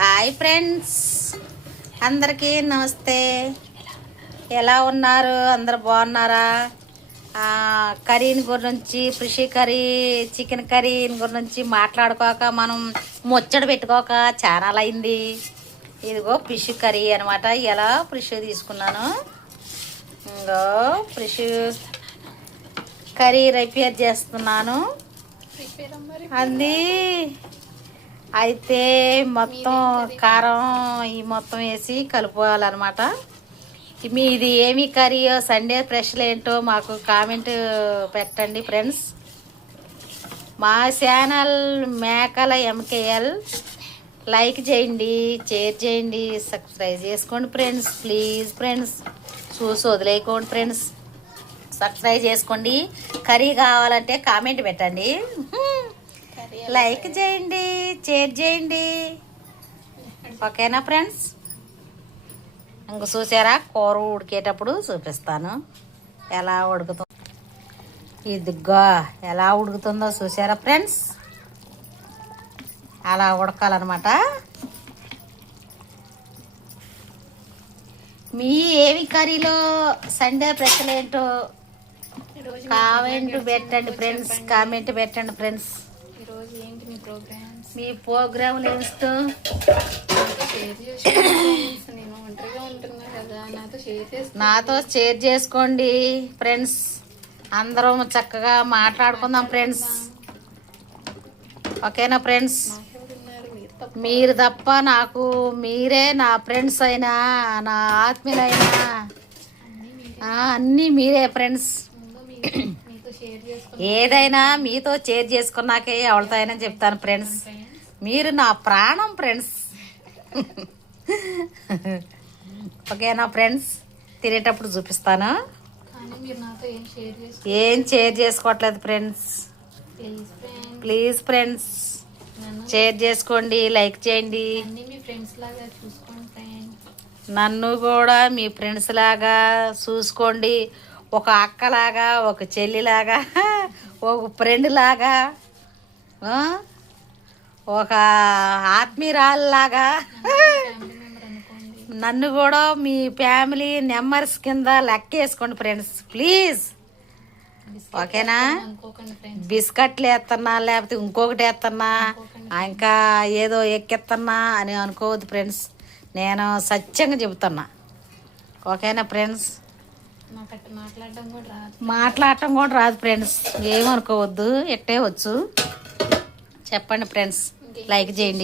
Hi friends, అందరికీ నమస్తే. ఎలా ఉన్నారు? అందరు బాగున్నారా? కర్రీని గురించి, ఫిష్ కర్రీ, చికెన్ కర్రీని గురించి మాట్లాడుకోక మనం ముచ్చట పెట్టుకోక చాలా అయింది. ఇదిగో ఫిష్ కర్రీ అనమాట. ఎలా ఫిష్ తీసుకున్నాను, ఇంకో ఫిష్ కర్రీ రిపేర్ చేస్తున్నాను. అది అయితే మొత్తం కారం ఈ మొత్తం వేసి కలుపుకోవాలన్నమాట. మీది ఏమి కర్రీయో, సండే స్పెషల్ ఏంటో మాకు కామెంట్ పెట్టండి ఫ్రెండ్స్. మా ఛానల్ మేకల ఎంకేఎల్ లైక్ చేయండి, షేర్ చేయండి, సబ్స్క్రైబ్ చేసుకోండి ఫ్రెండ్స్. ప్లీజ్ ఫ్రెండ్స్, చూసి వదిలేయకోండి ఫ్రెండ్స్. సబ్స్క్రైబ్ చేసుకోండి. కర్రీ కావాలంటే కామెంట్ పెట్టండి, లైక్ చేయండి, షేర్ చేయండి. ఓకేనా ఫ్రెండ్స్? ఇంక చూసారా, కూర ఉడికేటప్పుడు చూపిస్తాను ఎలా ఉడుకుతుందో. ఇదిగో ఎలా ఉడుకుతుందో చూసారా ఫ్రెండ్స్. అలా ఉడకాలన్నమాట. మీ ఏవి కర్రీలో సండే స్పెషల్ ఏంటో కామెంట్ పెట్టండి ఫ్రెండ్స్. కామెంట్ పెట్టండి ఫ్రెండ్స్. మీ ప్రోగ్రాంలు ఏమిస్తూ నాతో షేర్ చేసుకోండి ఫ్రెండ్స్. అందరం చక్కగా మాట్లాడుకుందాం ఫ్రెండ్స్. ఓకేనా ఫ్రెండ్స్? మీరు తప్ప నాకు మీరే నా ఫ్రెండ్స్ అయినా, నా ఆత్మీయులైనా అన్నీ మీరే ఫ్రెండ్స్. ఏదైనా మీతో షేర్ చేసుకున్నాకే ఎవరితో అయినా చెప్తాను ఫ్రెండ్స్. మీరు నా ప్రాణం ఫ్రెండ్స్. ఓకేనా ఫ్రెండ్స్? తినేటప్పుడు చూపిస్తాను. ఏం షేర్ చేసుకోవట్లేదు ఫ్రెండ్స్. ప్లీజ్ ఫ్రెండ్స్, షేర్ చేసుకోండి, లైక్ చేయండి. నన్ను కూడా మీ ఫ్రెండ్స్ లాగా చూసుకోండి. ఒక అక్కలాగా, ఒక చెల్లిలాగా, ఒక ఫ్రెండ్ లాగా, ఒక ఆత్మీయురాల్లాగా నన్ను కూడా మీ ఫ్యామిలీ మెంబర్స్ కింద లెక్క వేసుకోండి ఫ్రెండ్స్. ప్లీజ్. ఓకేనా? బిస్కెట్లు వేస్తున్నా, లేకపోతే ఇంకొకటి వేస్తున్నా, ఇంకా ఏదో ఎక్కెత్తన్నా అని అనుకోవద్దు ఫ్రెండ్స్. నేను సత్యంగా చెబుతున్నా. ఓకేనా ఫ్రెండ్స్? మాట్లాడటం కూడా రాదు ఫ్రెండ్స్. ఏమనుకోవద్దు, ఎట్టే వచ్చు. చెప్పండి ఫ్రెండ్స్, లైక్ చేయండి.